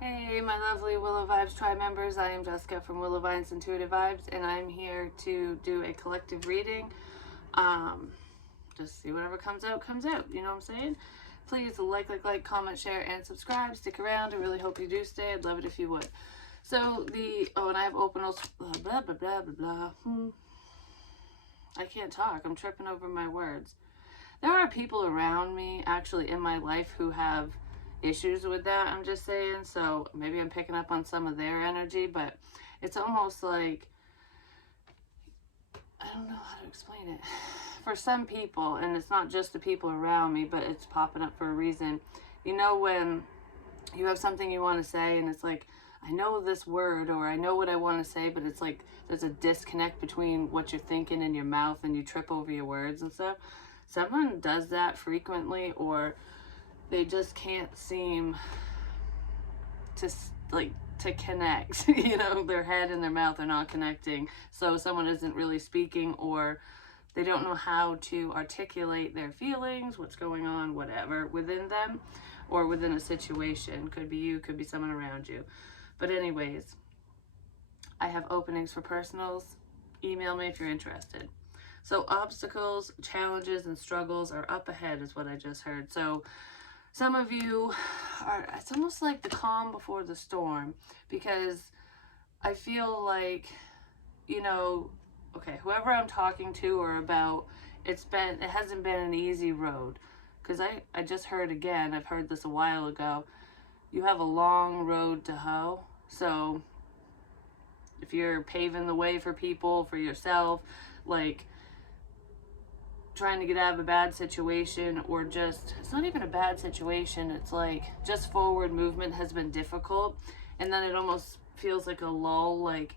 Hey, my lovely Willow Vibes Tribe members. I am Jessica from Willow Vines Intuitive Vibes, and I'm here to do a collective reading. Um, just see whatever comes out, comes out. You know what I'm saying? Please like, comment, share, and subscribe. Stick around. I really hope you do stay. I'd love it if you would. So and I have open blah, blah, blah, blah, blah, blah. I can't talk. I'm tripping over my words. There are people around me, actually in my life, who have issues with that, I'm just saying. So maybe I'm picking up on some of their energy, but it's almost like, I don't know how to explain it. For some people, and it's not just the people around me, but it's popping up for a reason. You know, when you have something you want to say and it's like, I know this word or I know what I want to say, but it's like there's a disconnect between what you're thinking in your mouth and you trip over your words and stuff. Someone does that frequently, or they just can't seem to to connect. You know, their head and their mouth are not connecting, so someone isn't really speaking, or they don't know how to articulate their feelings, what's going on, whatever, within them or within a situation. Could be you, could be someone around you. But anyways, I have openings for personals. Email me if you're interested. So obstacles, challenges, and struggles are up ahead is what I just heard. So some of you are, it's almost like the calm before the storm, because I feel like, you know, okay, whoever I'm talking to or about, it hasn't been an easy road. Because I just heard again, I've heard this a while ago, you have a long road to hoe. So if you're paving the way for people, for yourself, like trying to get out of a bad situation, or just, it's not even a bad situation, it's like just forward movement has been difficult, and then it almost feels like a lull, like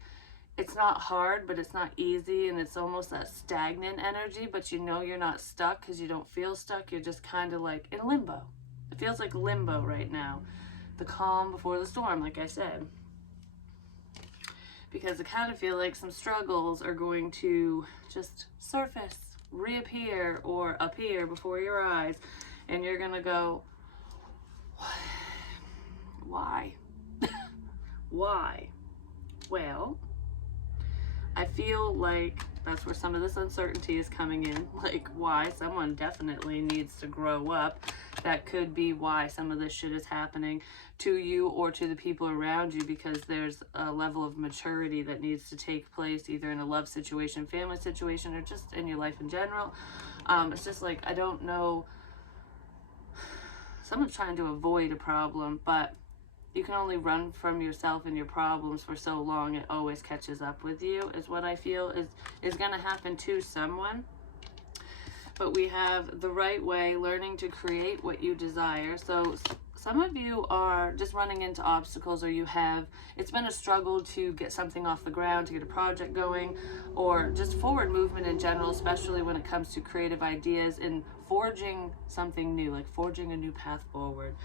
it's not hard but it's not easy, and it's almost that stagnant energy, but you know you're not stuck because you don't feel stuck, you're just kind of like in limbo. It feels like limbo right now, the calm before the storm, like I said, because I kind of feel like some struggles are going to just surface, reappear, or appear before your eyes, and you're gonna go, why? Why? Well, I feel like that's where some of this uncertainty is coming in. Like, why? Someone definitely needs to grow up. That could be why some of this shit is happening to you or to the people around you, because there's a level of maturity that needs to take place, either in a love situation, family situation, or just in your life in general. It's just like, I don't know. Someone's trying to avoid a problem, but you can only run from yourself and your problems for so long. It always catches up with you, is what I feel is going to happen to someone. But we have the right way, learning to create what you desire. So some of you are just running into obstacles, or it's been a struggle to get something off the ground, to get a project going, or just forward movement in general, especially when it comes to creative ideas and forging something new, like forging a new path forward.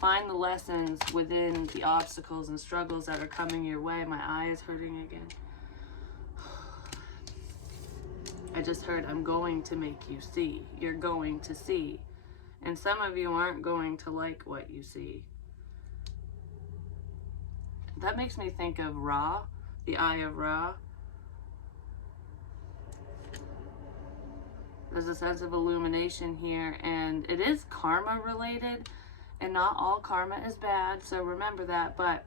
Find the lessons within the obstacles and struggles that are coming your way. My eye is hurting again. I just heard, I'm going to make you see. You're going to see. And some of you aren't going to like what you see. That makes me think of Ra, the Eye of Ra. There's a sense of illumination here, and it is karma related, and not all karma is bad, so remember that. But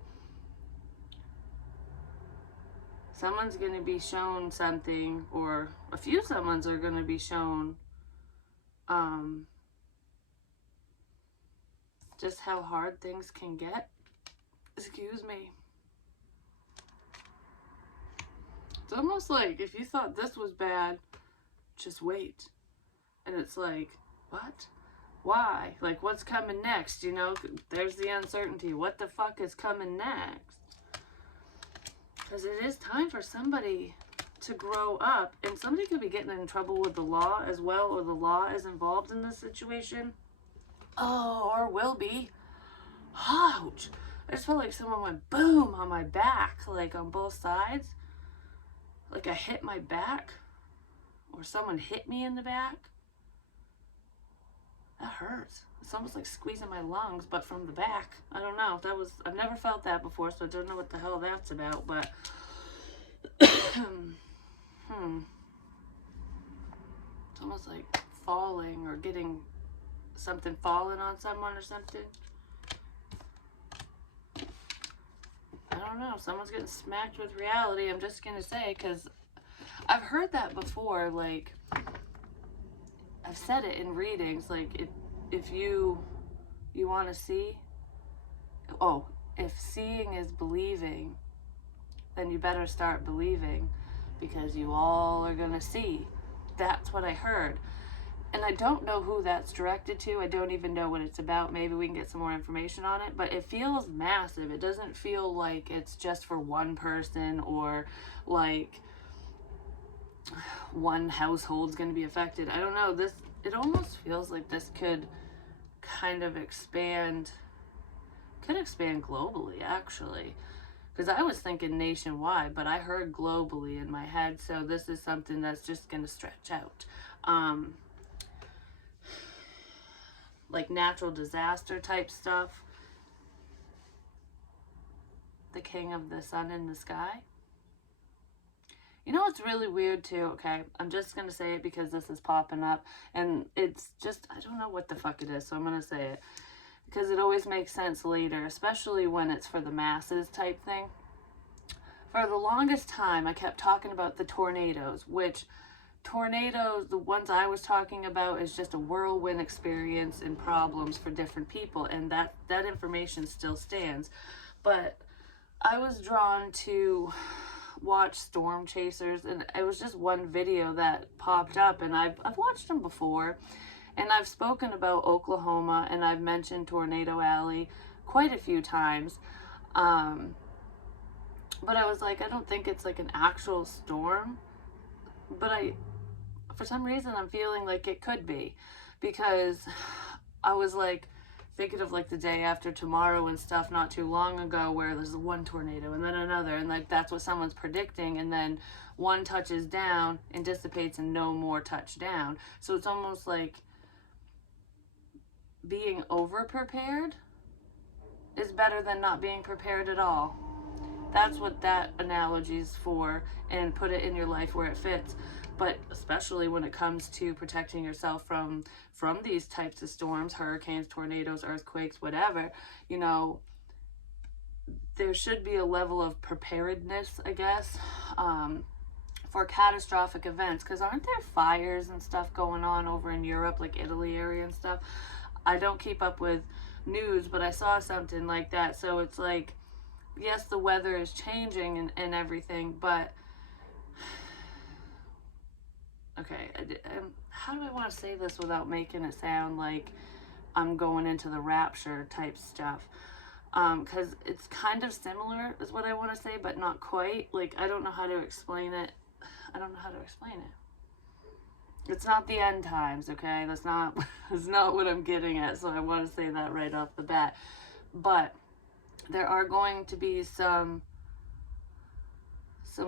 someone's going to be shown something, or a few someones are going to be shown just how hard things can get. Excuse me. It's almost like if you thought this was bad, just wait. And it's like, what? Why? Like, what's coming next? You know, there's the uncertainty. What the fuck is coming next? Because it is time for somebody to grow up, and somebody could be getting in trouble with the law as well, or the law is involved in this situation. Oh, or will be. Ouch! I just felt like someone went boom on my back, like on both sides. Like I hit my back, or someone hit me in the back. That hurts. it's almost like squeezing my lungs, but from the back. I don't know. I've never felt that before, so I don't know what the hell that's about, but it's almost like falling or getting something falling on someone or something. I don't know. Someone's getting smacked with reality, I'm just gonna say, because I've heard that before. Like, I've said it in readings, like, if you want to see, if seeing is believing, then you better start believing, because you all are gonna see. That's what I heard. And I don't know who that's directed to. I don't even know what it's about. Maybe we can get some more information on it. But it feels massive. It doesn't feel like it's just for one person, or like one household's going to be affected. I don't know. It almost feels like this could kind of expand globally, actually. Because I was thinking nationwide, but I heard globally in my head. So this is something that's just going to stretch out. Like natural disaster type stuff. The king of the sun in the sky. You know what's really weird too? Okay, I'm just going to say it because this is popping up. And it's just, I don't know what the fuck it is, so I'm going to say it. Because it always makes sense later, especially when it's for the masses type thing. For the longest time, I kept talking about the tornadoes, which tornadoes, the ones I was talking about, is just a whirlwind experience and problems for different people, and that information still stands. But I was drawn to watch storm chasers, and it was just one video that popped up, and I've watched them before, and I've spoken about Oklahoma, and I've mentioned Tornado Alley quite a few times. But I was like, I don't think it's like an actual storm, but for some reason, I'm feeling like it could be, because I was like thinking of like the day after tomorrow and stuff not too long ago, where there's one tornado and then another, and like that's what someone's predicting, and then one touches down and dissipates and no more touch down. So it's almost like being over prepared is better than not being prepared at all. That's what that analogy is for, and put it in your life where it fits. But especially when it comes to protecting yourself from these types of storms, hurricanes, tornadoes, earthquakes, whatever, you know, there should be a level of preparedness, I guess, for catastrophic events. Because aren't there fires and stuff going on over in Europe, like Italy area and stuff? I don't keep up with news, but I saw something like that. So it's like, yes, the weather is changing and everything, but okay, how do I want to say this without making it sound like I'm going into the rapture type stuff? Because it's kind of similar is what I want to say, but not quite. Like, I don't know how to explain it. It's not the end times, okay? That's not what I'm getting at, so I want to say that right off the bat. But there are going to be some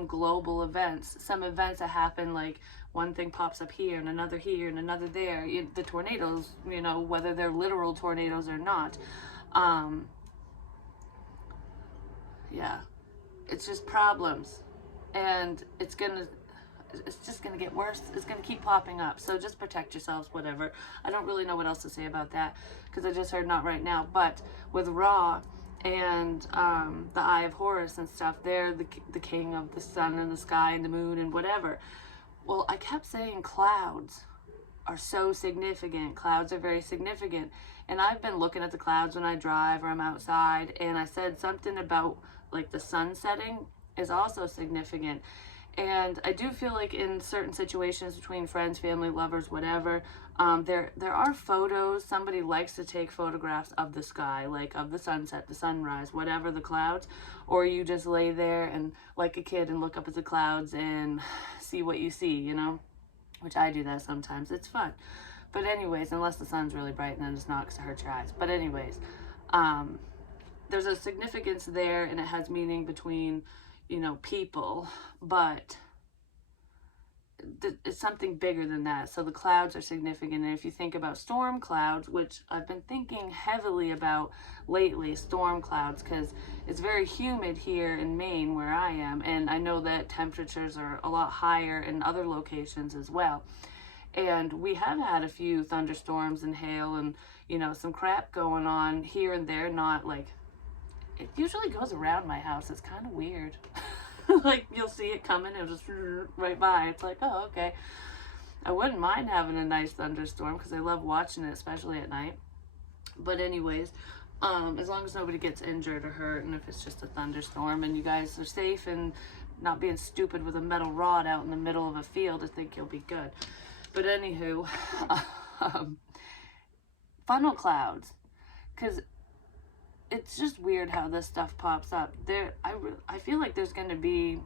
global events, some events that happen, like one thing pops up here and another there. The tornadoes, you know, whether they're literal tornadoes or not. Yeah, it's just problems, and it's just gonna get worse. It's gonna keep popping up. So just protect yourselves, whatever. I don't really know what else to say about that, because I just heard not right now. But with Ra and the Eye of Horus and stuff, they're the king of the sun and the sky and the moon and whatever. Well, I kept saying clouds are so significant. Clouds are very significant. And I've been looking at the clouds when I drive or I'm outside, and I said something about like the sun setting is also significant. And I do feel like in certain situations between friends, family, lovers, whatever, there are photos. Somebody likes to take photographs of the sky, like of the sunset, the sunrise, whatever the clouds, or you just lay there and like a kid and look up at the clouds and see what you see, you know, which I do that sometimes. It's fun. But anyways, unless the sun's really bright, and then it's not because it hurts your eyes. But anyways, there's a significance there, and it has meaning between, you know, people, but it's something bigger than that. So the clouds are significant. And if you think about storm clouds, which I've been thinking heavily about lately, storm clouds, because it's very humid here in Maine where I am. And I know that temperatures are a lot higher in other locations as well. And we have had a few thunderstorms and hail and, you know, some crap going on here and there. Not like, it usually goes around my house. It's kind of weird. Like, you'll see it coming, it'll just right by. It's like, oh, okay. I wouldn't mind having a nice thunderstorm because I love watching it, especially at night. But anyways, as long as nobody gets injured or hurt, and if it's just a thunderstorm and you guys are safe and not being stupid with a metal rod out in the middle of a field, I think you'll be good. But anywho, funnel clouds, because it's just weird how this stuff pops up. I feel like there's going to be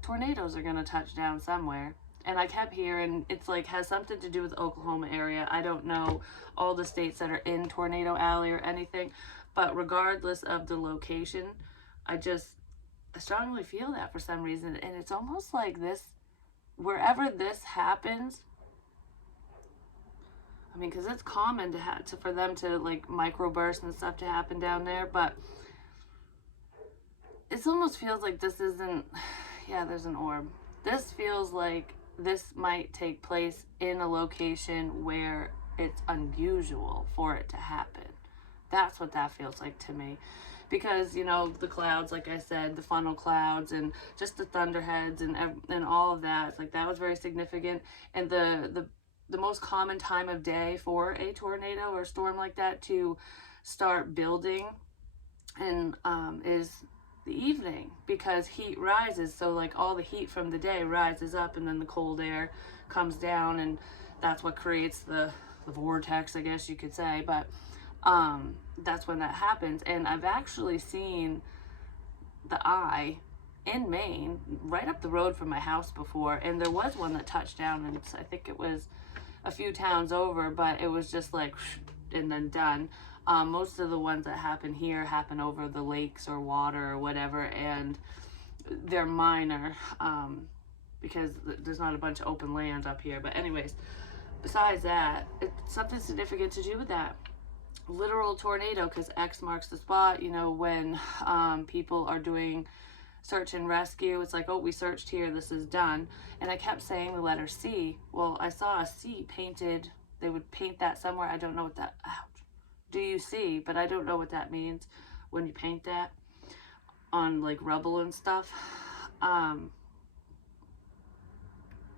tornadoes are going to touch down somewhere. And I kept hearing it's like has something to do with the Oklahoma area. I don't know all the states that are in Tornado Alley or anything, but regardless of the location, I strongly feel that for some reason. And it's almost like this, wherever this happens, I mean, because it's common for them to like microburst and stuff to happen down there, but it almost feels like this isn't, yeah, there's an orb. This feels like this might take place in a location where it's unusual for it to happen. That's what that feels like to me. Because, you know, the clouds, like I said, the funnel clouds and just the thunderheads and all of that, it's like that was very significant. And the most common time of day for a tornado or storm like that to start building and is the evening, because heat rises. So like all the heat from the day rises up and then the cold air comes down, and that's what creates the vortex, I guess you could say. But that's when that happens. And I've actually seen the eye in Maine right up the road from my house before, and there was one that touched down, and I think it was a few towns over, but it was just like and then done. Most of the ones that happen here happen over the lakes or water or whatever, and they're minor because there's not a bunch of open land up here. But anyways, besides that, it's something significant to do with that literal tornado, because X marks the spot. You know, when people are doing search and rescue, it's like, oh, we searched here, this is done. And I kept saying the letter C. Well, I saw a C painted. They would paint that somewhere. I don't know what that, ouch, do you see? But I don't know what that means when you paint that on like rubble and stuff.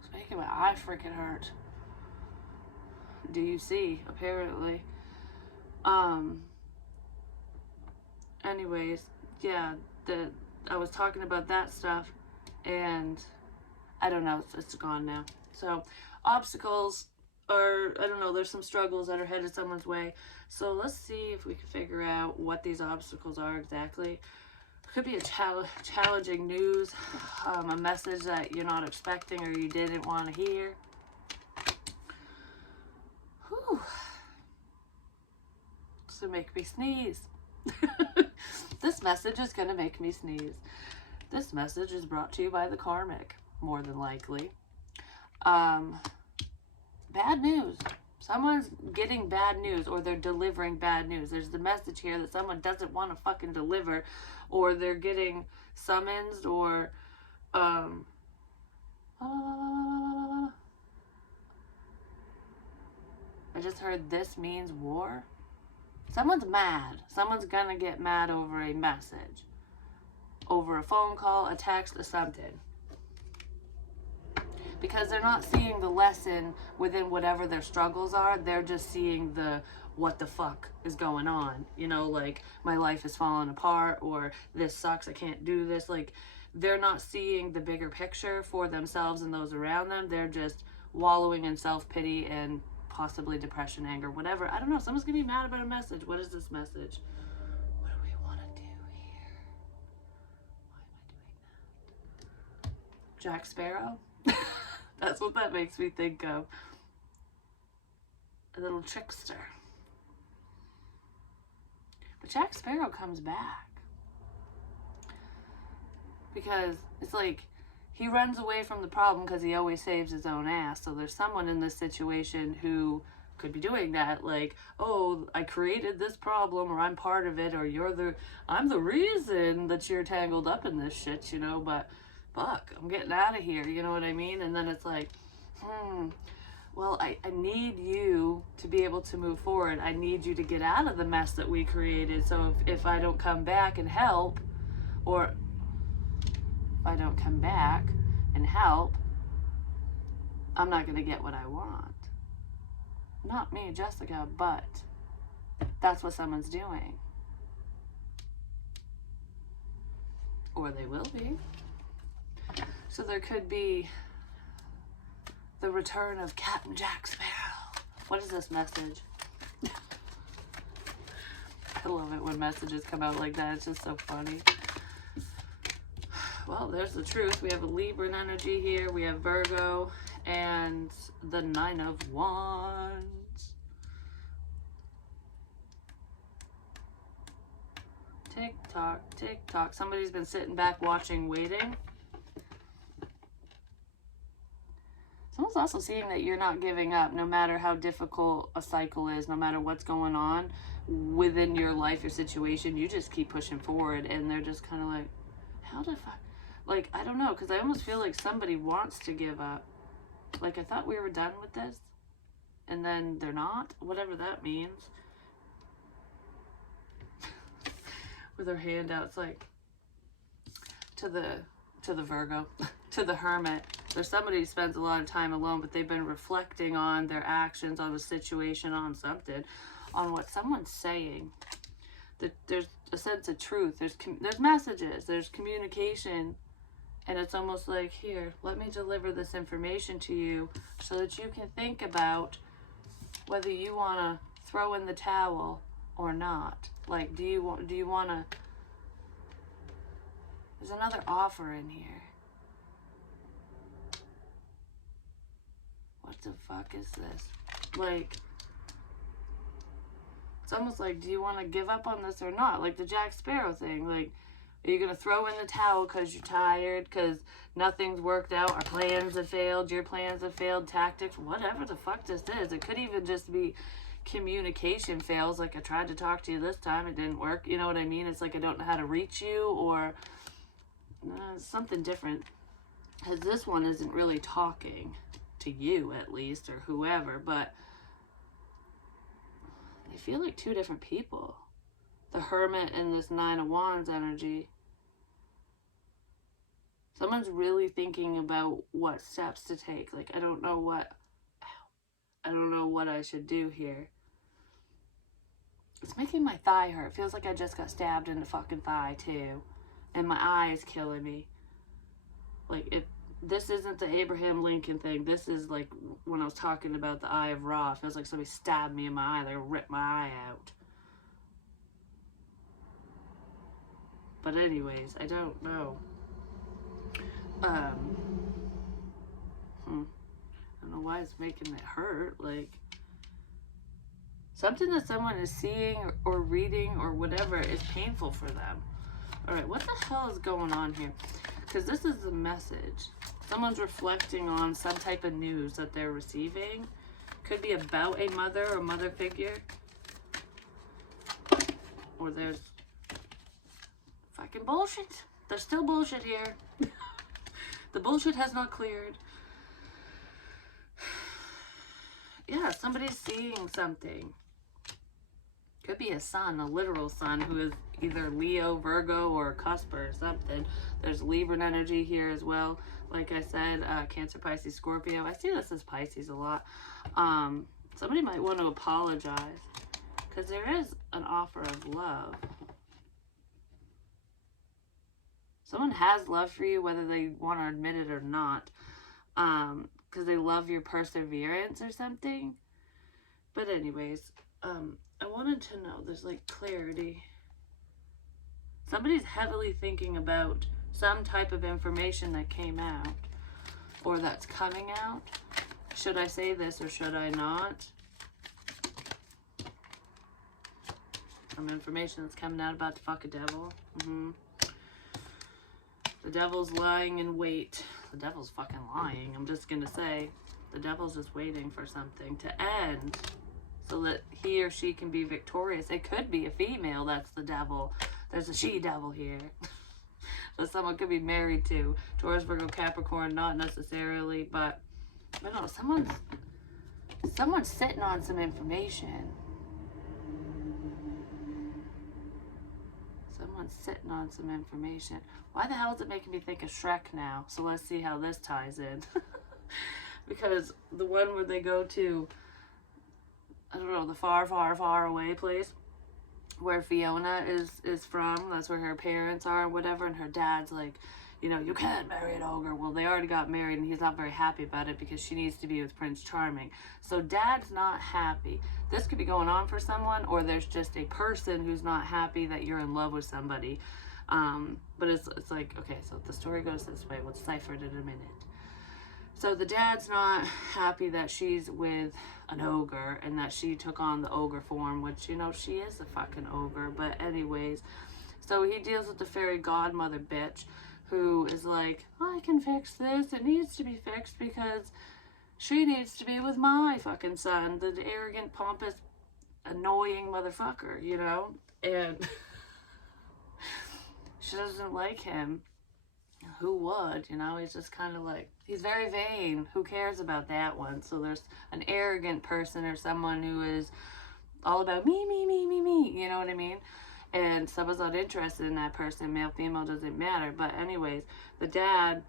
It's making my eye freaking hurt. Do you see? Apparently. Anyways, yeah, I was talking about that stuff, and I don't know, it's gone now. So obstacles are, I don't know, there's some struggles that are headed someone's way. So let's see if we can figure out what these obstacles are exactly. Could be a challenging news, a message that you're not expecting or you didn't want to hear. Whew. To make me sneeze. This message is going to make me sneeze. This message is brought to you by the karmic, more than likely. Bad news. Someone's getting bad news, or they're delivering bad news. There's the message here that someone doesn't want to fucking deliver, or they're getting summonsed, or I just heard this means war. Someone's mad. Someone's gonna get mad over a message, over a phone call, a text, or something. Because they're not seeing the lesson within whatever their struggles are. They're just seeing the what the fuck is going on. You know, like, my life is falling apart, or this sucks, I can't do this. Like, they're not seeing the bigger picture for themselves and those around them. They're just wallowing in self-pity and possibly depression, anger, whatever. I don't know. Someone's gonna be mad about a message. What is this message? What do we want to do here? Why am I doing that? Jack Sparrow? That's what that makes me think of. A little trickster. But Jack Sparrow comes back. Because it's like, he runs away from the problem because he always saves his own ass. So there's someone in this situation who could be doing that, like, oh, I created this problem, or I'm part of it, or I'm the reason that you're tangled up in this shit, you know, but fuck, I'm getting out of here, you know what I mean? And then it's like, well, I need you to be able to move forward. I need you to get out of the mess that we created. So if I don't come back and help, or if I don't come back and help, I'm not going to get what I want. Not me, Jessica, but that's what someone's doing. Or they will be. So there could be the return of Captain Jack Sparrow. What is this message? I love it when messages come out like that. It's just so funny. Well, there's the truth. We have a Libran energy here. We have Virgo and the 9 of Wands. Tick tock, tick tock. Somebody's been sitting back watching, waiting. Someone's also seeing that you're not giving up, no matter how difficult a cycle is, no matter what's going on within your life, your situation. You just keep pushing forward, and they're just kind of like, how the fuck? Like, I don't know, because I almost feel like somebody wants to give up. Like, I thought we were done with this, and then they're not, whatever that means. With her hand out, it's like, to the Virgo, to the Hermit. There's somebody who spends a lot of time alone, but they've been reflecting on their actions, on the situation, on something, on what someone's saying. There's a sense of truth. There's messages. There's communication. And it's almost like, here, let me deliver this information to you so that you can think about whether you want to throw in the towel or not. Like, do you want to... There's another offer in here. What the fuck is this? Like, it's almost like, do you want to give up on this or not? Like the Jack Sparrow thing. Like, are you going to throw in the towel because you're tired, because nothing's worked out, our plans have failed, your plans have failed, tactics, whatever the fuck this is. It could even just be communication fails. Like, I tried to talk to you this time, it didn't work. You know what I mean? It's like I don't know how to reach you, or something different. Because this one isn't really talking to you, at least, or whoever, but they feel like two different people. The Hermit and this 9 of Wands energy. Someone's really thinking about what steps to take. Like, I don't know what I should do here. It's making my thigh hurt. It feels like I just got stabbed in the fucking thigh too. And my eye is killing me. Like, this isn't the Abraham Lincoln thing. This is like when I was talking about the Eye of Ra. It feels like somebody stabbed me in my eye. They ripped my eye out. But anyways, I don't know. I don't know why it's making it hurt. Like, something that someone is seeing or reading or whatever is painful for them. Alright, what the hell is going on here? Because this is the message. Someone's reflecting on some type of news that they're receiving. Could be about a mother or mother figure. Or there's fucking bullshit. There's still bullshit here. The bullshit has not cleared. Yeah, somebody's seeing something. Could be a sun, a literal sun, who is either Leo, Virgo, or a cusp or something. There's Libran energy here as well. Like I said, Cancer, Pisces, Scorpio. I see this as Pisces a lot. Somebody might want to apologize, because there is an offer of love. Someone has love for you, whether they want to admit it or not. Because they love your perseverance or something. But anyways, I wanted to know, there's like clarity. Somebody's heavily thinking about some type of information that came out, or that's coming out. Should I say this or should I not? Some information that's coming out about to fuck a devil. The devil's lying in wait. the devil's fucking lying. I'm just gonna say, the devil's just waiting for something to end so that he or she can be victorious. It could be a female that's the devil. There's a she-devil here. That someone could be married to. Taurus, Virgo, Capricorn, not necessarily, but no, someone's sitting on some information. Someone's sitting on some information. Why the hell is it making me think of Shrek now? So let's see how this ties in. Because the one where they go to, I don't know, the far, far, far away place where Fiona is from, that's where her parents are and whatever, and her dad's like, you know, you can't marry an ogre. Well, they already got married and he's not very happy about it because she needs to be with Prince Charming. So dad's not happy. This could be going on for someone, or there's just a person who's not happy that you're in love with somebody. But it's like, okay, so the story goes this way. We'll decipher it in a minute. So the dad's not happy that she's with an ogre and that she took on the ogre form, which, you know, she is a fucking ogre. But anyways, so he deals with the fairy godmother bitch who is like, I can fix this. It needs to be fixed because she needs to be with my fucking son, the arrogant, pompous, annoying motherfucker, you know? And she doesn't like him. Who would, you know? He's just kind of like, he's very vain. Who cares about that one? So there's an arrogant person or someone who is all about me, me, me, me, me. You know what I mean? And someone's not interested in that person. Male, female, doesn't matter. But anyways, the dad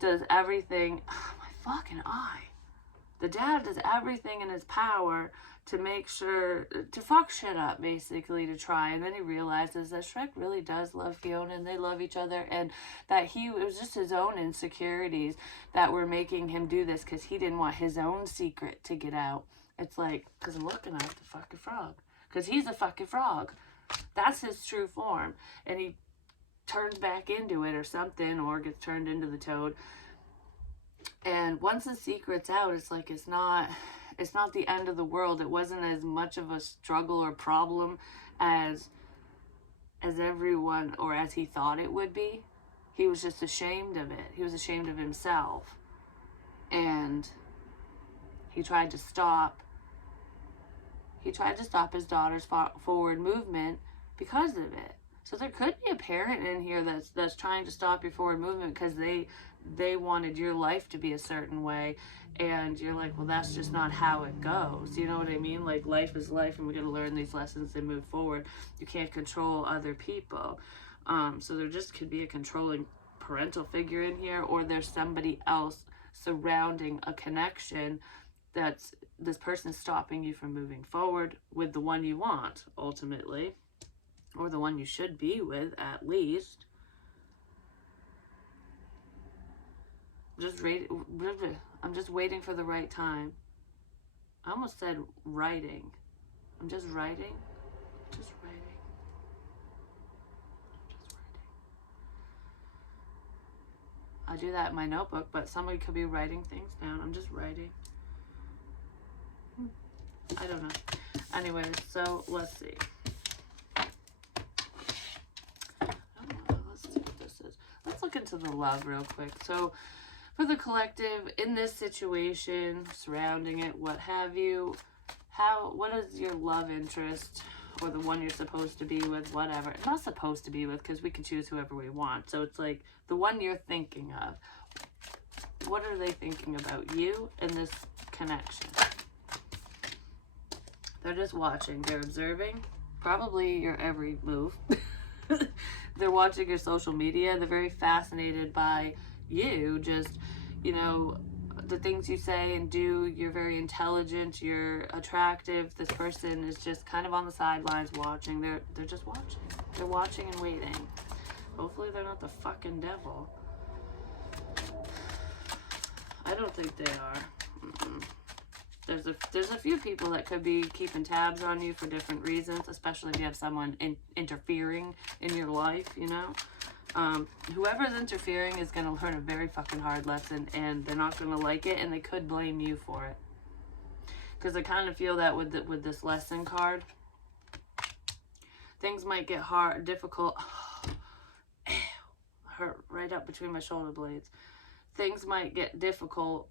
does everything. Oh, my fucking eye. The dad does everything in his power to make sure, to fuck shit up, basically, to try. And then he realizes that Shrek really does love Fiona and they love each other, and that it was just his own insecurities that were making him do this because he didn't want his own secret to get out. It's like, because I'm looking at the fucking frog. Because he's a fucking frog. That's his true form. And he turns back into it or something, or gets turned into the toad. And once the secret's out, it's like, it's not the end of the world. It wasn't as much of a struggle or problem as everyone, or as he thought it would be. He was just ashamed of it. He was ashamed of himself. And he tried to stop his daughter's forward movement because of it. So there could be a parent in here that's trying to stop your forward movement because they wanted your life to be a certain way, and you're like, well, that's just not how it goes. You know what I mean? Like, life is life, and we got to learn these lessons and move forward. You can't control other people. So there just could be a controlling parental figure in here, or there's somebody else surrounding a connection that's this person stopping you from moving forward with the one you want, ultimately, or the one you should be with, at least. I'm just waiting for the right time. I almost said writing. I'm just writing. Just writing. Just writing. I do that in my notebook, but somebody could be writing things down. I'm just writing. I don't know. Anyways, so let's see. Let's see what this is. Let's look into the love real quick. So for the collective, in this situation, surrounding it, what have you, what is your love interest, or the one you're supposed to be with, whatever. Not supposed to be with, because we can choose whoever we want. So it's like the one you're thinking of. What are they thinking about you in this connection? They're just watching. They're observing probably your every move. They're watching your social media. They're very fascinated by you, just, you know, the things you say and do. You're very intelligent, you're attractive. This person is just kind of on the sidelines watching. They're just watching. They're watching and waiting. Hopefully they're not the fucking devil. I don't think they are. There's a few people that could be keeping tabs on you for different reasons, especially if you have someone interfering in your life, you know. Whoever's interfering is going to learn a very fucking hard lesson, and they're not going to like it, and they could blame you for it. Because I kind of feel that with this lesson card, things might get difficult. Hurt right up between my shoulder blades. things might get difficult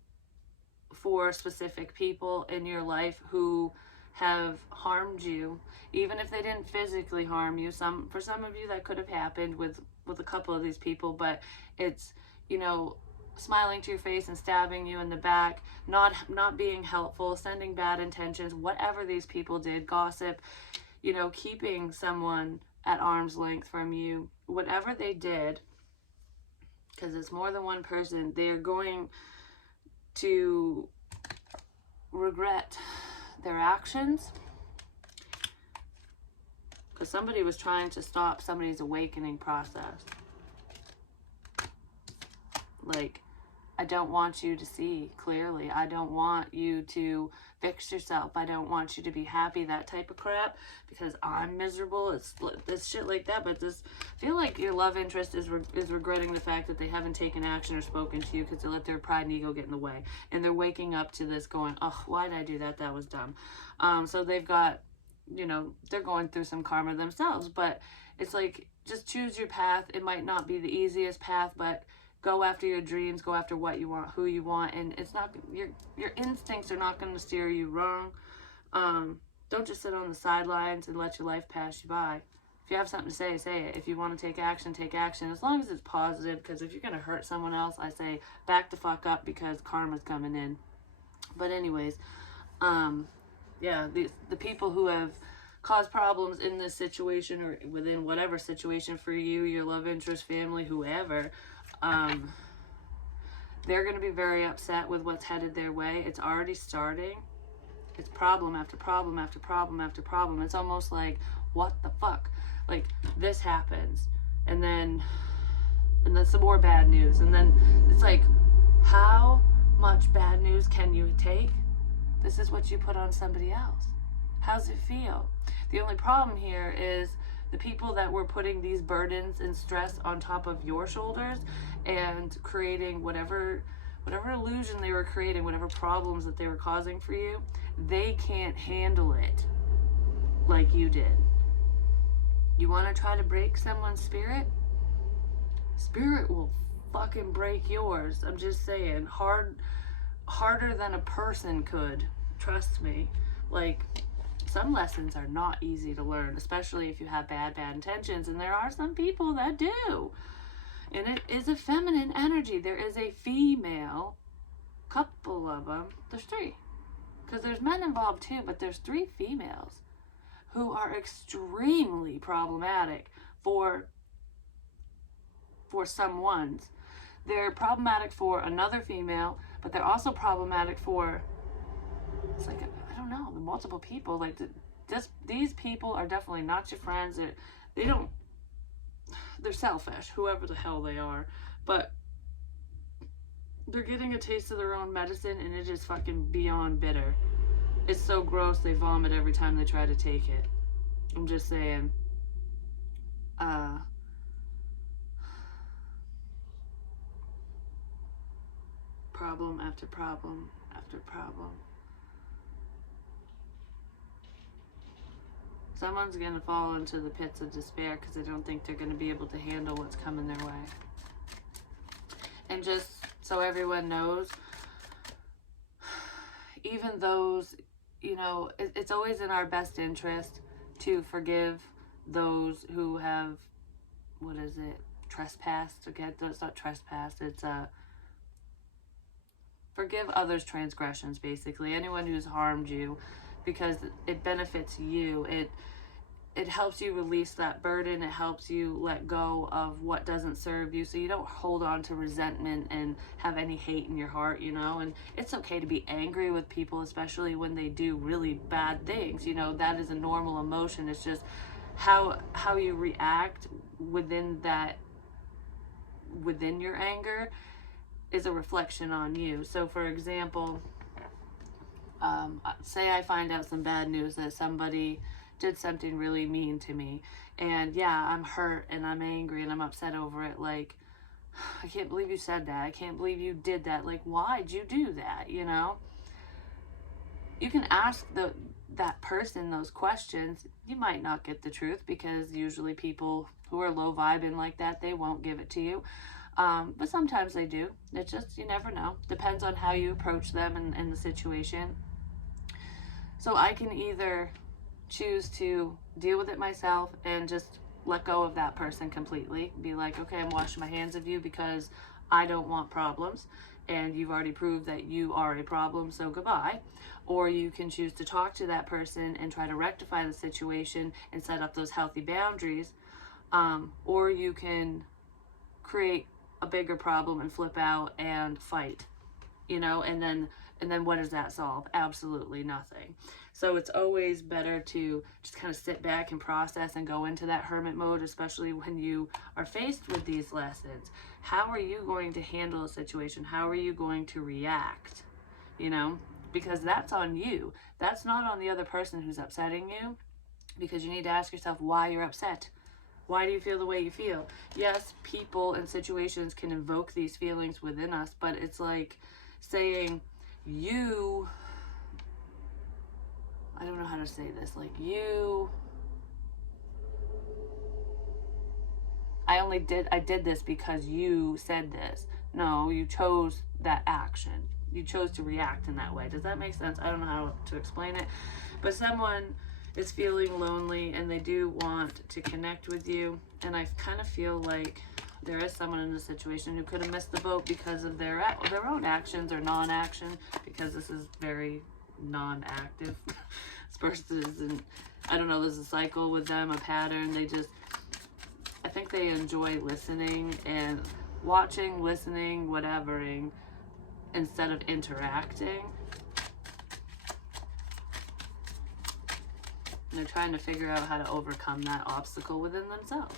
for specific people in your life who have harmed you, even if they didn't physically harm you. For some of you that could have happened with a couple of these people, but it's, you know, smiling to your face and stabbing you in the back, not being helpful, sending bad intentions, whatever these people did, gossip, you know, keeping someone at arm's length from you, whatever they did, because it's more than one person, they're going to regret their actions, because somebody was trying to stop somebody's awakening process. Like, I don't want you to see clearly. I don't want you to fix yourself. I don't want you to be happy, that type of crap, because I'm miserable. It's shit like that. But this, I feel like your love interest is regretting the fact that they haven't taken action or spoken to you because they let their pride and ego get in the way. And they're waking up to this going, oh, why did I do that? That was dumb. So they've got, you know, they're going through some karma themselves. But it's like, just choose your path. It might not be the easiest path, but go after your dreams, go after what you want, who you want, and it's not, your instincts are not going to steer you wrong. Don't just sit on the sidelines and let your life pass you by. If you have something to say, say it. If you want to take action, as long as it's positive, because if you're going to hurt someone else, I say back the fuck up, because karma's coming in. But anyways, yeah, the people who have caused problems in this situation or within whatever situation for you, your love interest, family, whoever, they're going to be very upset with what's headed their way. It's already starting. It's problem after problem after problem after problem. It's almost like, what the fuck? Like, this happens, and then some more bad news, and then it's like, how much bad news can you take? This is what you put on somebody else. How's it feel? The only problem here is the people that were putting these burdens and stress on top of your shoulders and creating whatever illusion they were creating, whatever problems that they were causing for you, they can't handle it like you did. You want to try to break someone's spirit? Spirit will fucking break yours. I'm just saying, harder than a person could. Trust me. Like, some lessons are not easy to learn, especially if you have bad intentions, and there are some people that do. And it is a feminine energy. There is a female, couple of them, there's 3. Because there's men involved too, but there's 3 females who are extremely problematic for someone's. They're problematic for another female, but they're also problematic for, it's like, I don't know, the multiple people. Like, these people are definitely not your friends. They're selfish, whoever the hell they are, but they're getting a taste of their own medicine, and it is fucking beyond bitter. It's so gross, they vomit every time they try to take it. I'm just saying, problem after problem after problem. Someone's going to fall into the pits of despair because they don't think they're going to be able to handle what's coming their way. And just so everyone knows, even those, you know, it's always in our best interest to forgive those who have, trespassed. Again, it's not trespassed, it's forgive others' transgressions, basically. Anyone who's harmed you, because it benefits you. It helps you release that burden. It helps you let go of what doesn't serve you, so you don't hold on to resentment and have any hate in your heart, you know. And it's okay to be angry with people, especially when they do really bad things. You know, that is a normal emotion. It's just how you react within your anger is a reflection on you. So for example, say I find out some bad news that somebody did something really mean to me, and yeah, I'm hurt and I'm angry and I'm upset over it. Like, I can't believe you said that. I can't believe you did that. Like, why'd you do that? You know, you can ask that person those questions. You might not get the truth, because usually people who are low vibing like that, they won't give it to you. But sometimes they do. It's just, you never know. Depends on how you approach them and the situation. So I can either choose to deal with it myself and just let go of that person completely. Be like, okay, I'm washing my hands of you because I don't want problems. And you've already proved that you are a problem, so goodbye. Or you can choose to talk to that person and try to rectify the situation and set up those healthy boundaries. Or you can create a bigger problem and flip out and fight, and then what does that solve? Absolutely nothing. So it's always better to just kind of sit back and process and go into that hermit mode, especially when you are faced with these lessons. How are you going to handle a situation? How are you going to react? Because that's on you. That's not on the other person who's upsetting you, because you need to ask yourself why you're upset. Why do you feel the way you feel? Yes, people and situations can invoke these feelings within us, but it's like saying, I don't know how to say this, I did this because you said this. No, you chose that action. You chose to react in that way. Does that make sense? I don't know how to explain it. But someone is feeling lonely and they do want to connect with you. And I kind of feel like there is someone in this situation who could have missed the boat because of their own actions or non-action, because this is very non-active. This person isn't, I don't know, there's a cycle with them, a pattern. I think they enjoy listening and watching, listening, whatevering, instead of interacting. And they're trying to figure out how to overcome that obstacle within themselves.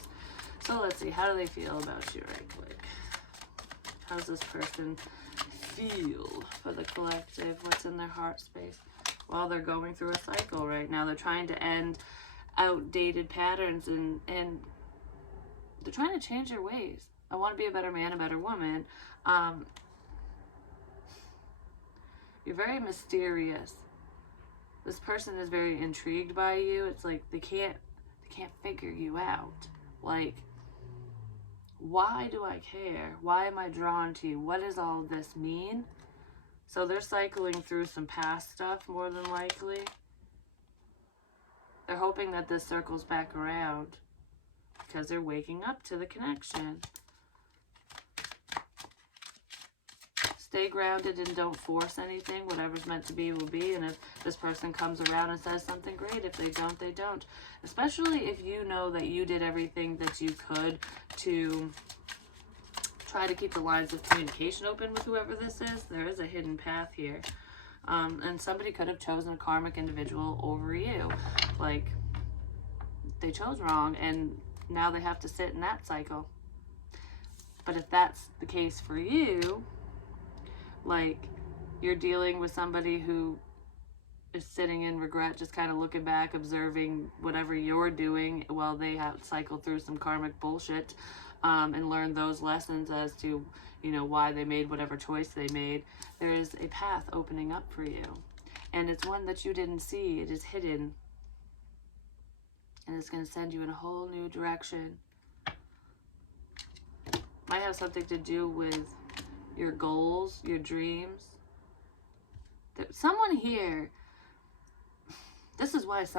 So let's see, how do they feel about you right quick? How's this person feel for the collective? What's in their heart space? Well, they're going through a cycle right now. They're trying to end outdated patterns and they're trying to change their ways. I want to be a better man, a better woman. You're very mysterious. This person is very intrigued by you. It's like they can't figure you out. Like, why do I care? Why am I drawn to you? What does all of this mean? So they're cycling through some past stuff, more than likely. They're hoping that this circles back around because they're waking up to the connection. Stay grounded and don't force anything. Whatever's meant to be will be. And if this person comes around and says something, great. If they don't, they don't. Especially if you know that you did everything that you could to try to keep the lines of communication open with whoever this is. There is a hidden path here. And somebody could have chosen a karmic individual over you. Like, they chose wrong and now they have to sit in that cycle. But if that's the case for you, like, you're dealing with somebody who is sitting in regret, just kind of looking back, observing whatever you're doing while they have cycled through some karmic bullshit, and learn those lessons as to, why they made whatever choice they made. There is a path opening up for you. And it's one that you didn't see. It is hidden. And it's going to send you in a whole new direction. Might have something to do with your goals, your dreams. Someone here, this is why there's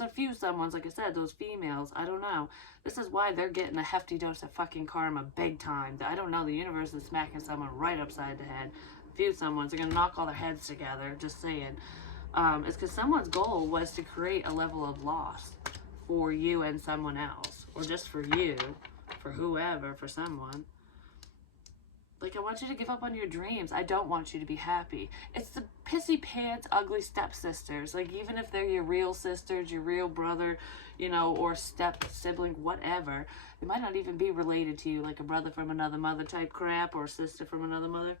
a few someones, like I said, those females, I don't know. This is why they're getting a hefty dose of fucking karma big time. I don't know, the universe is smacking someone right upside the head. A few someones, they're going to knock all their heads together, just saying. It's because someone's goal was to create a level of loss for you and someone else. Or just for you, for whoever, for someone. Like, I want you to give up on your dreams. I don't want you to be happy. It's the pissy pants, ugly stepsisters. Like, even if they're your real sisters, your real brother, or step sibling, whatever. They might not even be related to you, like a brother from another mother type crap, or a sister from another mother.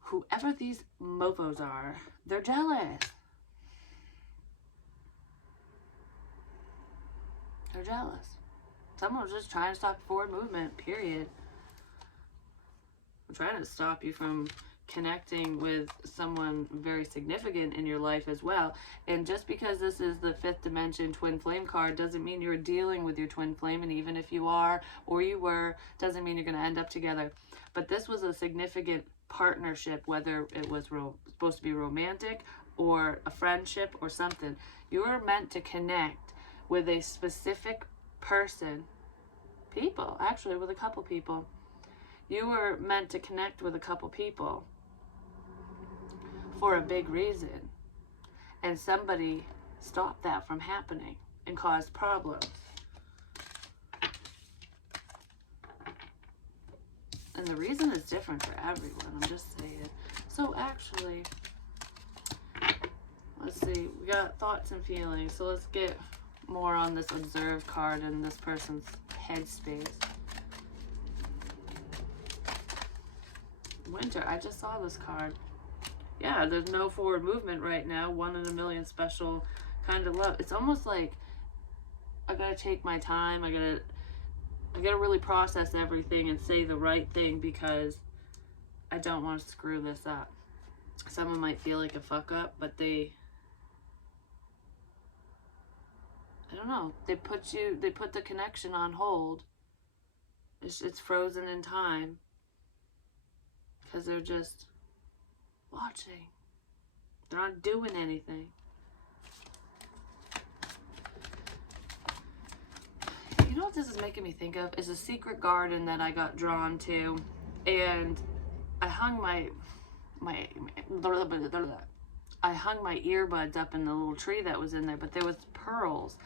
Whoever these mofos are, they're jealous. They're jealous. Someone's just trying to stop forward movement, period. I'm trying to stop you from connecting with someone very significant in your life as well. And just because this is the 5th dimension twin flame card doesn't mean you're dealing with your twin flame. And even if you are or you were, doesn't mean you're going to end up together. But this was a significant partnership, whether it was supposed to be romantic or a friendship or something. You were meant to connect with a specific person, actually with a couple people. You were meant to connect with a couple people for a big reason. And somebody stopped that from happening and caused problems. And the reason is different for everyone, I'm just saying. So actually, let's see, we got thoughts and feelings. So let's get more on this observe card in this person's headspace. Winter, I just saw this card. Yeah, there's no forward movement right now. 1 in a million special kind of love. It's almost like I gotta take my time. I gotta really process everything and say the right thing because I don't want to screw this up. Someone might feel like a fuck up, but I don't know. They put the connection on hold. It's frozen in time because they're just watching. They're not doing anything. You know what this is making me think of is a secret garden that I got drawn to, and I hung my earbuds up in the little tree that was in there, but there was pearls.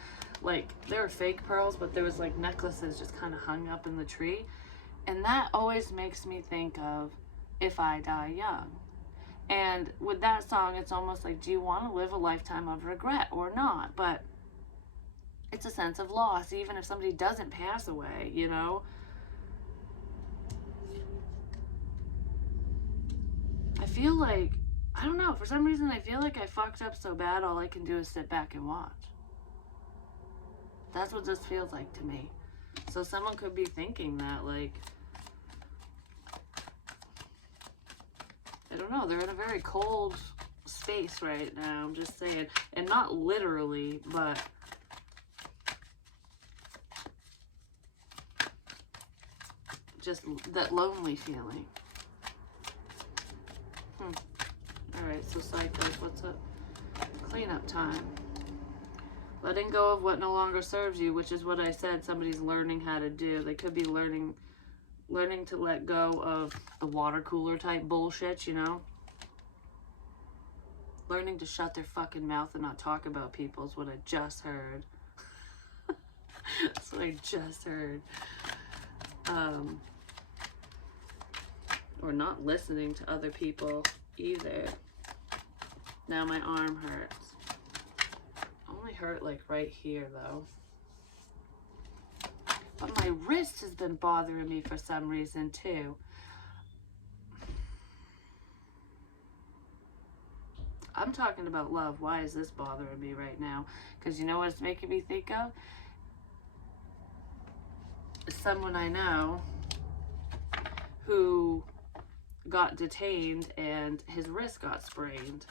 Like, they were fake pearls, but there was like necklaces just kind of hung up in the tree. And that always makes me think of If I Die Young. And with that song, it's almost like, do you want to live a lifetime of regret or not? But it's a sense of loss, even if somebody doesn't pass away, you know? I feel like, I don't know, for some reason I feel like I fucked up so bad all I can do is sit back and watch. That's what this feels like to me. So someone could be thinking that, like, I don't know, they're in a very cold space right now, I'm just saying. And not literally, but just that lonely feeling. Alright, so cycles, what's up? Cleanup time. Letting go of what no longer serves you, which is what I said somebody's learning how to do. They could be learning to let go of the water cooler type bullshit, you know? Learning to shut their fucking mouth and not talk about people is what I just heard. That's what I just heard. Or not listening to other people either. Now my arm hurts. Only hurt like right here though. But my wrist has been bothering me for some reason too. I'm talking about love. Why is this bothering me right now? Because you know what it's making me think of? Someone I know who got detained and his wrist got sprained.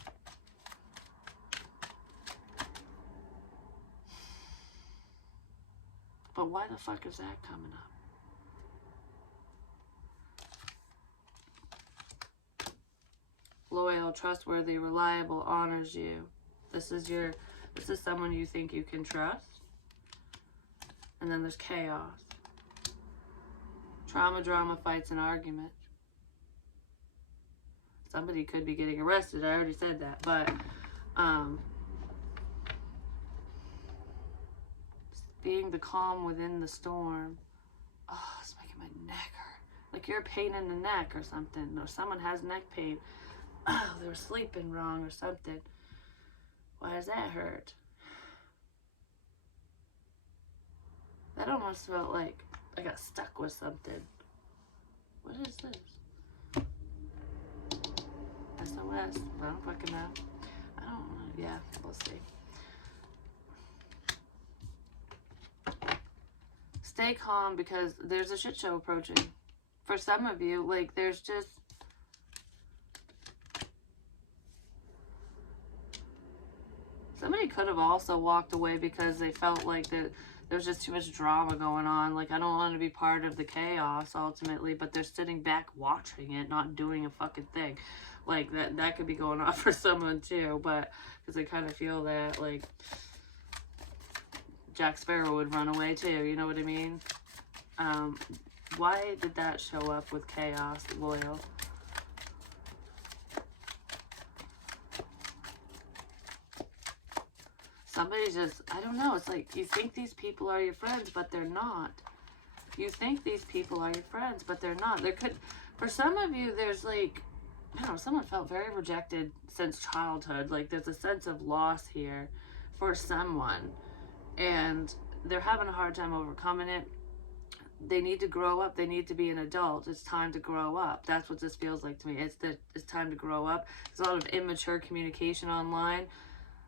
But why the fuck is that coming up? Loyal, trustworthy, reliable, honors you. This is someone you think you can trust. And then there's chaos. Trauma, drama, fights, and argument. Somebody could be getting arrested. I already said that. But, being the calm within the storm. Oh, it's making my neck hurt. Like you're a pain in the neck or something. Or someone has neck pain. Oh, they were sleeping wrong or something. Why does that hurt? That almost felt like I got stuck with something. What is this? SOS. I don't fucking know. I don't know. Yeah, we'll see. Stay calm because there's a shit show approaching. For some of you, like there's could have also walked away because they felt like that there's just too much drama going on. Like, I don't want to be part of the chaos ultimately, but they're sitting back watching it, not doing a fucking thing. Like, that could be going on for someone too, but because I kind of feel that, like, Jack Sparrow would run away too, you know what I mean? Why did that show up with chaos, loyal? Somebody just, I don't know, it's like you think these people are your friends, but they're not. You think these people are your friends, but they're not. There could, for some of you, there's like, I don't know, someone felt very rejected since childhood. Like, there's a sense of loss here for someone, and they're having a hard time overcoming it. They need to grow up. They need to be an adult. It's time to grow up. That's what this feels like to me. It's time to grow up. There's a lot of immature communication online.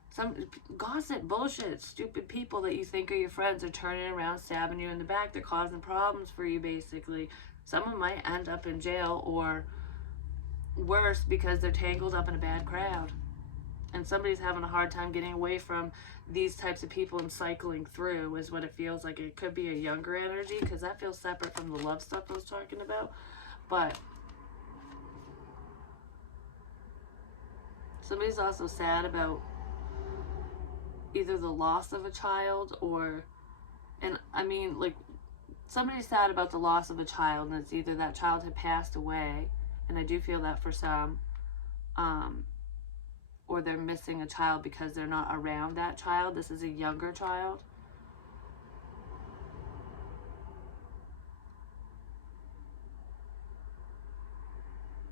Some gossip, bullshit, stupid people that you think are your friends are turning around, stabbing you in the back. They're causing problems for you, basically. Someone might end up in jail or worse because they're tangled up in a bad crowd. And somebody's having a hard time getting away from these types of people and cycling through is what it feels like. It could be a younger energy because that feels separate from the love stuff I was talking about. But somebody's also sad about either the loss of a child or, and I mean, like, somebody's sad about the loss of a child, and it's either that child had passed away, and I do feel that for some, or they're missing a child because they're not around that child. This is a younger child.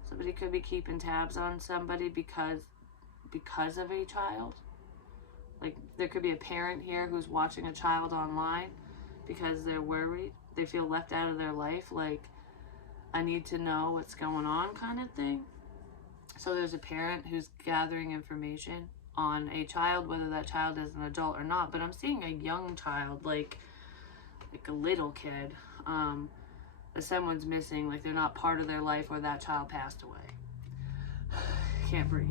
Somebody could be keeping tabs on somebody because of a child. Like, there could be a parent here who's watching a child online because they're worried. They feel left out of their life. Like, I need to know what's going on kind of thing. So there's a parent who's gathering information on a child, whether that child is an adult or not. But I'm seeing a young child, like a little kid, that someone's missing. Like, they're not part of their life, or that child passed away. Can't breathe.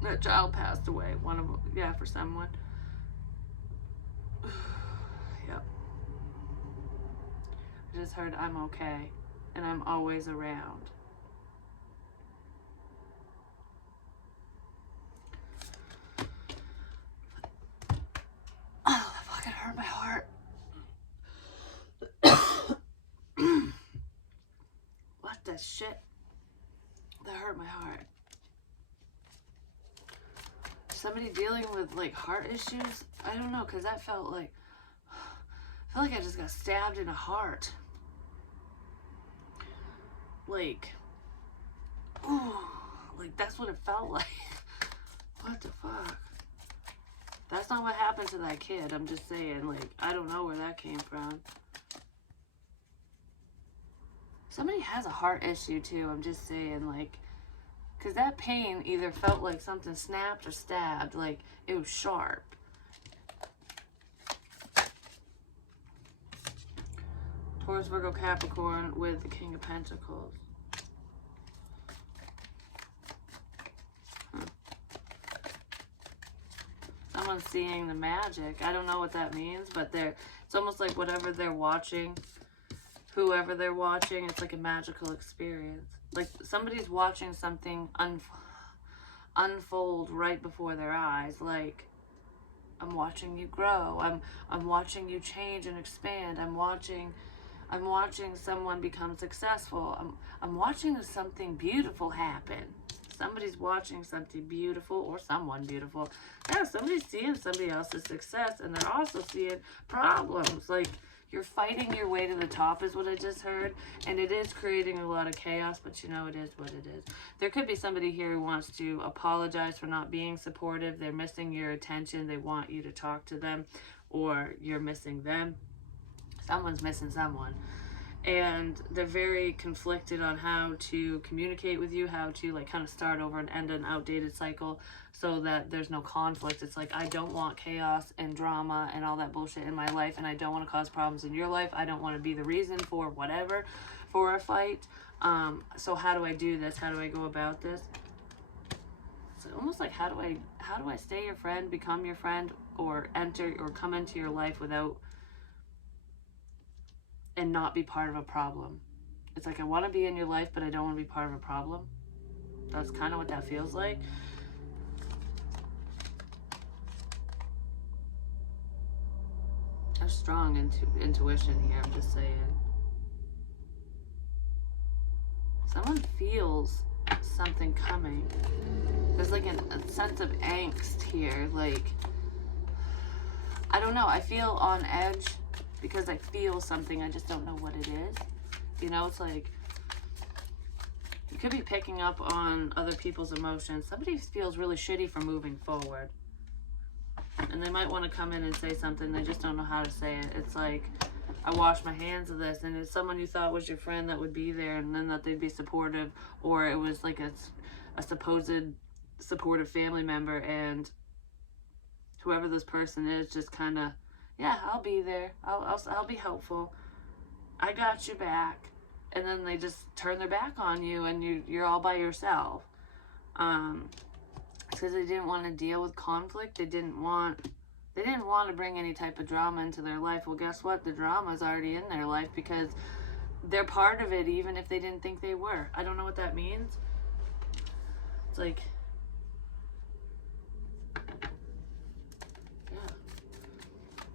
That child passed away. One of them, yeah, for someone. Yep. I just heard I'm okay, and I'm always around. Oh, that fucking hurt my heart. What the shit? That hurt my heart. Somebody dealing with, like, heart issues? I don't know, because that felt like, I just got stabbed in the heart. Like, ooh, like, that's what it felt like. What the fuck? That's not what happened to that kid. I'm just saying, like, I don't know where that came from. Somebody has a heart issue, too. I'm just saying, like, because that pain either felt like something snapped or stabbed. Like, it was sharp. Taurus, Virgo, Capricorn with the King of Pentacles. Someone's seeing the magic. I don't know what that means, but it's almost like whatever they're watching, whoever they're watching, it's like a magical experience. Like, somebody's watching something unfold right before their eyes. Like, I'm watching you grow. I'm watching you change and expand. I'm watching someone become successful. I'm watching something beautiful happen. Somebody's watching something beautiful, or someone beautiful. Yeah, somebody's seeing somebody else's success, and they're also seeing problems. Like, you're fighting your way to the top is what I just heard, and it is creating a lot of chaos, but you know, it is what it is. There could be somebody here who wants to apologize for not being supportive. They're missing your attention. They want you to talk to them, or you're missing them. Someone's missing someone. And they're very conflicted on how to communicate with you, how to, like, kind of start over and end an outdated cycle so that there's no conflict. It's like, I don't want chaos and drama and all that bullshit in my life, and I don't want to cause problems in your life. I don't want to be the reason for whatever, for a fight. So how do I do this? How do I go about this? It's almost like, how do I stay your friend, become your friend, or come into your life without and not be part of a problem. It's like, I want to be in your life, but I don't want to be part of a problem. That's kind of what that feels like. A strong intuition here, I'm just saying. Someone feels something coming. There's like a sense of angst here. Like, I don't know. I feel on edge because I feel something. I just don't know what it is. You know, it's like you could be picking up on other people's emotions. Somebody feels really shitty for moving forward. And they might want to come in and say something. They just don't know how to say it. It's like, I wash my hands of this. And it's someone you thought was your friend that would be there, and then that they'd be supportive. Or it was like a supposed supportive family member, and whoever this person is just kind of, yeah, I'll be there. I'll be helpful. I got you back. And then they just turn their back on you, and you're all by yourself. Because they didn't want to deal with conflict. They didn't want to bring any type of drama into their life. Well, guess what? The drama's already in their life because they're part of it, even if they didn't think they were. I don't know what that means. It's like, yeah,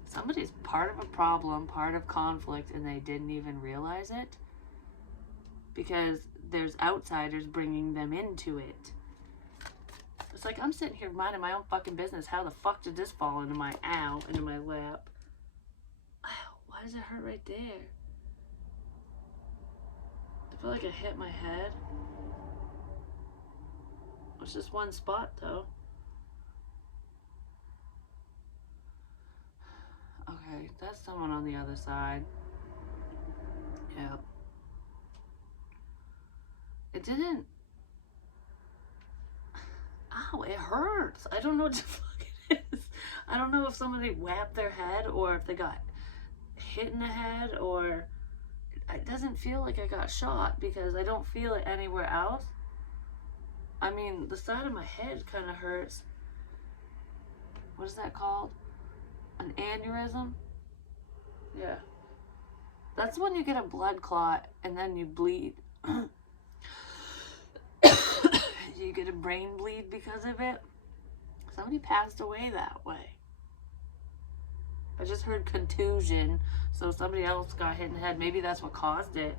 somebody's part of a problem, part of conflict, and they didn't even realize it because there's outsiders bringing them into it. It's like, I'm sitting here minding my own fucking business. How the fuck did this fall into my lap? Ow, why does it hurt right there? I feel like I hit my head. It's just one spot though. Okay, that's someone on the other side. Yeah. It didn't. Ow, it hurts. I don't know what the fuck it is. I don't know if somebody whapped their head or if they got hit in the head, or it doesn't feel like I got shot because I don't feel it anywhere else. I mean, the side of my head kind of hurts. What is that called? An aneurysm? Yeah. That's when you get a blood clot and then you bleed. You get a brain bleed because of it. Somebody passed away that way. I just heard contusion, so somebody else got hit in the head. Maybe that's what caused it.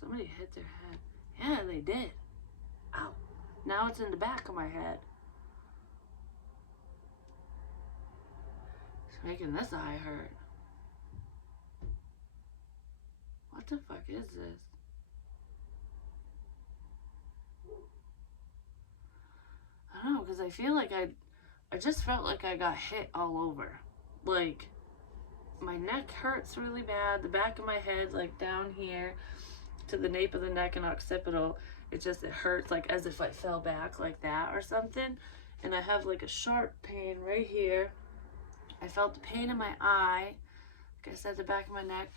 Somebody hit their head. Yeah, they did. Ow. Now it's in the back of my head. It's making this eye hurt. What the fuck is this? I don't know, because I feel like I just felt like I got hit all over. Like, my neck hurts really bad. The back of my head, like down here to the nape of the neck and occipital, it hurts like as if I fell back like that or something. And I have like a sharp pain right here. I felt the pain in my eye. Like I said, the back of my neck.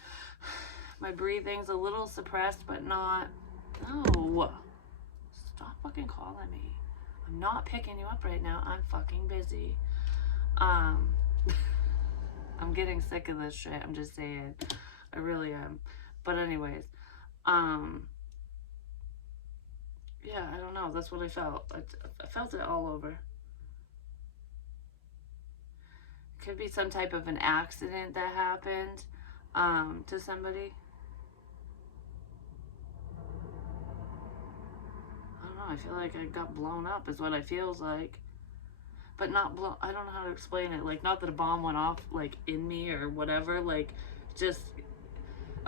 My breathing's a little suppressed, but not. No. Stop fucking calling me. I'm not picking you up right now. I'm fucking busy. I'm getting sick of this shit. I'm just saying. I really am. But anyways, yeah, I don't know. That's what I felt. I felt it all over. It could be some type of an accident that happened to somebody. I don't know. I feel like I got blown up is what it feels like. But not blown. I don't know how to explain it. Like, not that a bomb went off, like, in me or whatever. Like, just...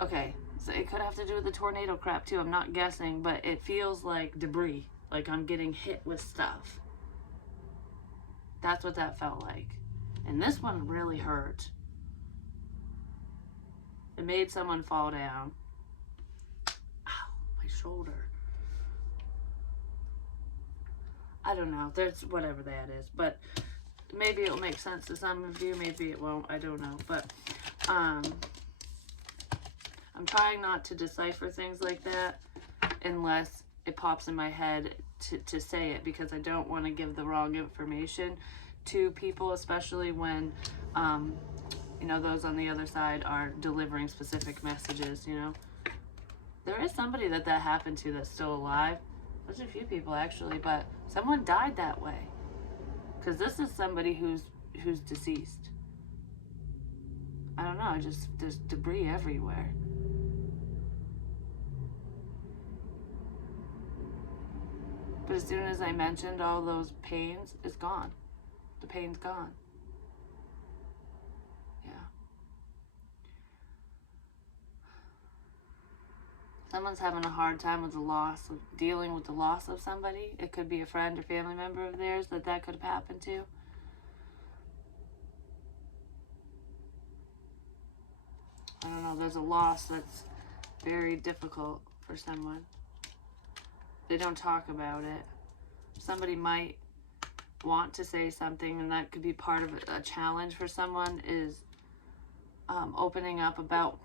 Okay. So it could have to do with the tornado crap, too. I'm not guessing. But it feels like debris. Like I'm getting hit with stuff. That's what that felt like. And this one really hurt. It made someone fall down. Ow, my shoulder. I don't know. There's whatever that is. But maybe it'll make sense to some of you. Maybe it won't. I don't know. But I'm trying not to decipher things like that unless it pops in my head to say it, because I don't want to give the wrong information to people, especially when, you know, those on the other side are delivering specific messages, you know. There is somebody that happened to that's still alive. There's a few people actually, but someone died that way. Because this is somebody who's deceased. I don't know, just there's debris everywhere. But as soon as I mentioned all those pains, it's gone. The pain's gone. Yeah. Someone's having a hard time with the loss, of dealing with the loss of somebody. It could be a friend or family member of theirs that could have happened to. I don't know, there's a loss that's very difficult for someone. They don't talk about it. Somebody might want to say something, and that could be part of a challenge for someone, is opening up about